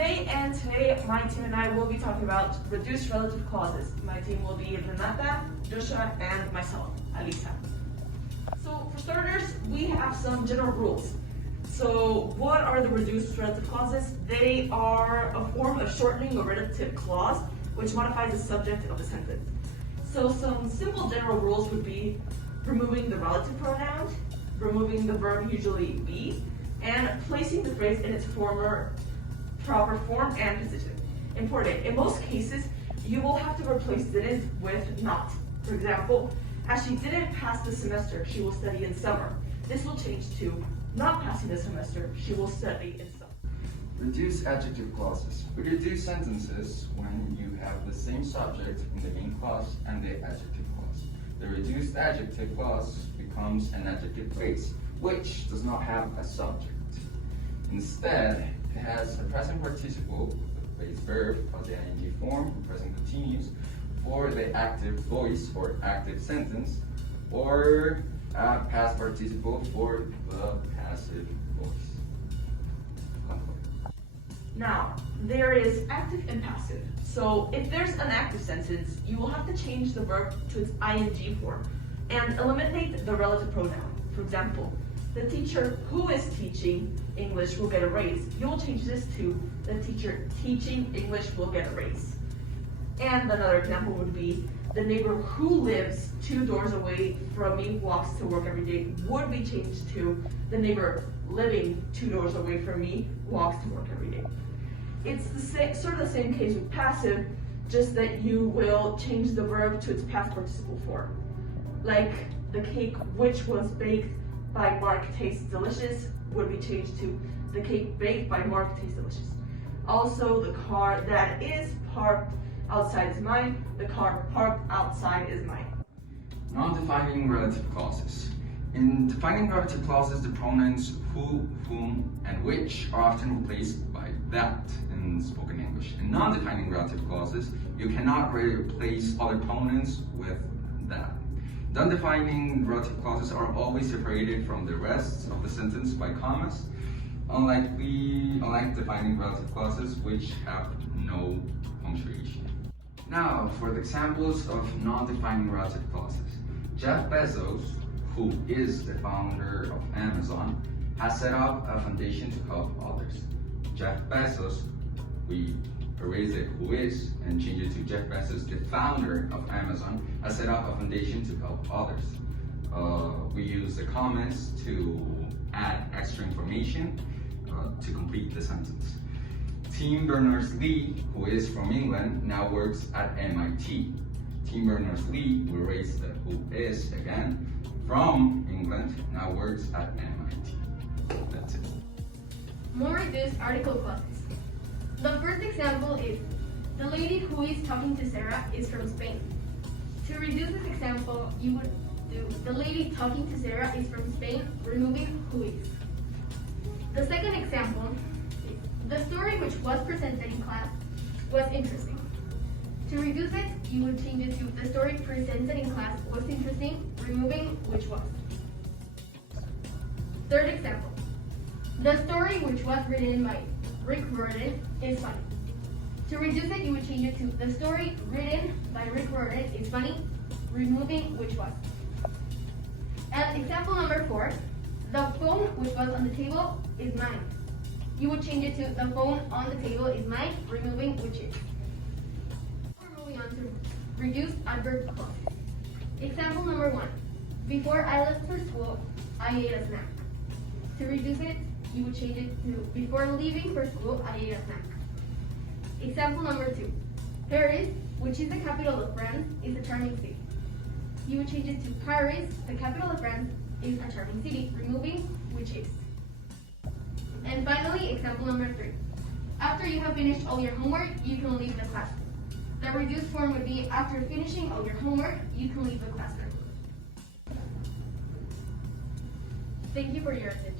Today my team and I will be talking about reduced relative clauses. My team will be Renata, Joshua, and myself, Alisa. So for starters, we have some general rules. So what are the reduced relative clauses? They are a form of shortening a relative clause which modifies the subject of a sentence. So some simple general rules would be removing the relative pronoun, removing the verb usually be, and placing the phrase in its former proper form and position. Important. In most cases, you will have to replace didn't with not. For example, as she didn't pass the semester, she will study in summer. This will change to not passing the semester, she will study in summer. Reduce adjective clauses. We reduce sentences when you have the same subject in the main clause and the adjective clause. The reduced adjective clause becomes an adjective phrase, which does not have a subject. Instead, it has a present participle with the base verb of the ing form, present continuous, for the active voice or active sentence, or a past participle for the passive voice. Now, there is active and passive. So if there's an active sentence, you will have to change the verb to its ing form and eliminate the relative pronoun. For example, the teacher who is teaching English will get a raise. You will change this to the teacher teaching English will get a raise. And another example would be the neighbor who lives 2 doors away from me walks to work every day would be changed to the neighbor living 2 doors away from me walks to work every day. It's the same, sort of the same case with passive, just that you will change the verb to its past participle form. Like the cake which was baked by Mark tastes delicious would be changed to the cake baked by Mark tastes delicious. Also, the car that is parked outside is mine. The car parked outside is mine. Non-defining relative clauses. In defining relative clauses, the pronouns who, whom, and which are often replaced by that in spoken English. In non-defining relative clauses, you cannot replace other pronouns with that. Non-defining relative clauses are always separated from the rest of the sentence by commas, unlike defining relative clauses which have no punctuation. Now, for the examples of non-defining relative clauses. Jeff Bezos, who is the founder of Amazon, has set up a foundation to help others. Jeff Bezos, we erase it who is and change it to Jeff Bezos, the founder of Amazon, has set up a foundation to help others. We use the comments to add extra information to complete the sentence. Tim Berners-Lee, who is from England, now works at MIT. Tim Berners-Lee, we erase the who is again, from England, now works at MIT. That's it. More reduced article clauses. The first example is, the lady who is talking to Sarah is from Spain. To reduce this example, you would do, the lady talking to Sarah is from Spain, removing who is. The second example is, the story which was presented in class was interesting. To reduce it, you would change it to, the story presented in class was interesting, removing which was. Third example, the story which was written by Rick Riordan is funny. To reduce it, you would change it to, the story written by Rick Riordan is funny, removing which was. And example number 4, the phone which was on the table is mine. You would change it to, the phone on the table is mine, removing which is. We're moving on to reduced adverb clauses. Example number 1, before I left for school, I ate a snack. To reduce it, you would change it to, before leaving for school, I ate a snack. Example number 2, Paris, which is the capital of France, is a charming city. You would change it to, Paris, the capital of France, is a charming city, removing which is. And finally, example number 3, after you have finished all your homework, you can leave the classroom. The reduced form would be, after finishing all your homework, you can leave the classroom. Thank you for your attention.